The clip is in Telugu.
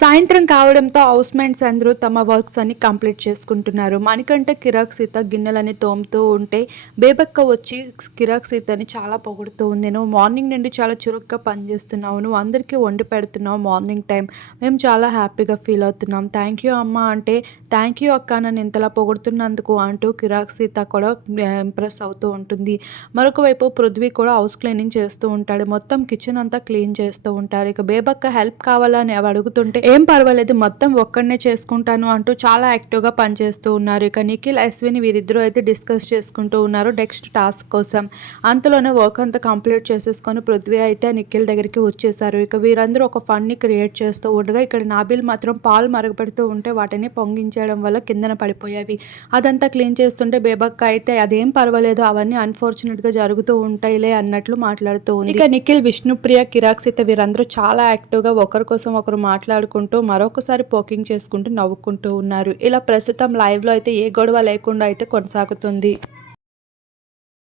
సాయంత్రం కావడంతో హౌస్ మేట్స్ అందరూ తమ వర్క్స్ అన్ని కంప్లీట్ చేసుకుంటున్నారు. మణికంఠ కిరాక్ సీత గిన్నెలని తోముతూ ఉంటే బేబక్క వచ్చి కిరాక్ సీతని చాలా పొగుడుతూ ఉంది. నువ్వు మార్నింగ్ నుండి చాలా చురుగ్గా పనిచేస్తున్నావు. నువ్వు అందరికీ వండి పెడుతున్నావు మార్నింగ్ టైం. మేము చాలా హ్యాపీగా ఫీల్ అవుతున్నాం. థ్యాంక్ యూ అమ్మ అంటే థ్యాంక్ యూ అక్క నన్ను ఇంతలా పొగుడుతున్నందుకు అంటూ కిరాక్ సీత కూడా ఇంప్రెస్ అవుతూ ఉంటుంది. మరొక వైపు పృథ్వీ కూడా హౌస్ క్లీనింగ్ చేస్తూ ఉంటాడు. మొత్తం కిచెన్ అంతా క్లీన్ చేస్తూ ఉంటారు. ఇక బేబక్క హెల్ప్ కావాలని అవి అడుగుతుంటే ఏం పర్వాలేదు మొత్తం ఒక్కడనే చేసుకుంటాను అంటూ చాలా యాక్టివ్గా పనిచేస్తూ ఉన్నారు. ఇక నిఖిల్ అశ్విని వీరిద్దరూ అయితే డిస్కస్ చేసుకుంటూ ఉన్నారు నెక్స్ట్ టాస్క్ కోసం. అంతలోనే వర్క్ అంతా కంప్లీట్ చేసేసుకొని పృథ్వీ అయితే నిఖిల్ దగ్గరికి వచ్చేసారు. ఇక వీరందరూ ఒక ఫన్ని క్రియేట్ చేస్తూ ఉండగా ఇక్కడ నాబిల్ మాత్రం పాలు మరగపెడుతూ ఉంటే వాటిని పొంగించడం వల్ల కిందన పడిపోయేవి. అదంతా క్లీన్ చేస్తుంటే బేబక్క అయితే అదేం పర్వాలేదు అవన్నీ అన్ఫార్చునేట్గా జరుగుతూ ఉంటాయిలే అన్నట్లు మాట్లాడుతూ ఉంది. ఇక నిఖిల్ విష్ణుప్రియ కిరాక్సిత వీరందరూ చాలా యాక్టివ్గా ఒకరి కోసం ఒకరు మాట్లాడుకుంటూ మరొకసారి పోకింగ్ చేసుకుంటూ నవ్వుకుంటూ ఉన్నారు. ఇలా ప్రస్తుతం లైవ్లో అయితే ఏ గొడవ లేకుండా అయితే కొనసాగుతుంది.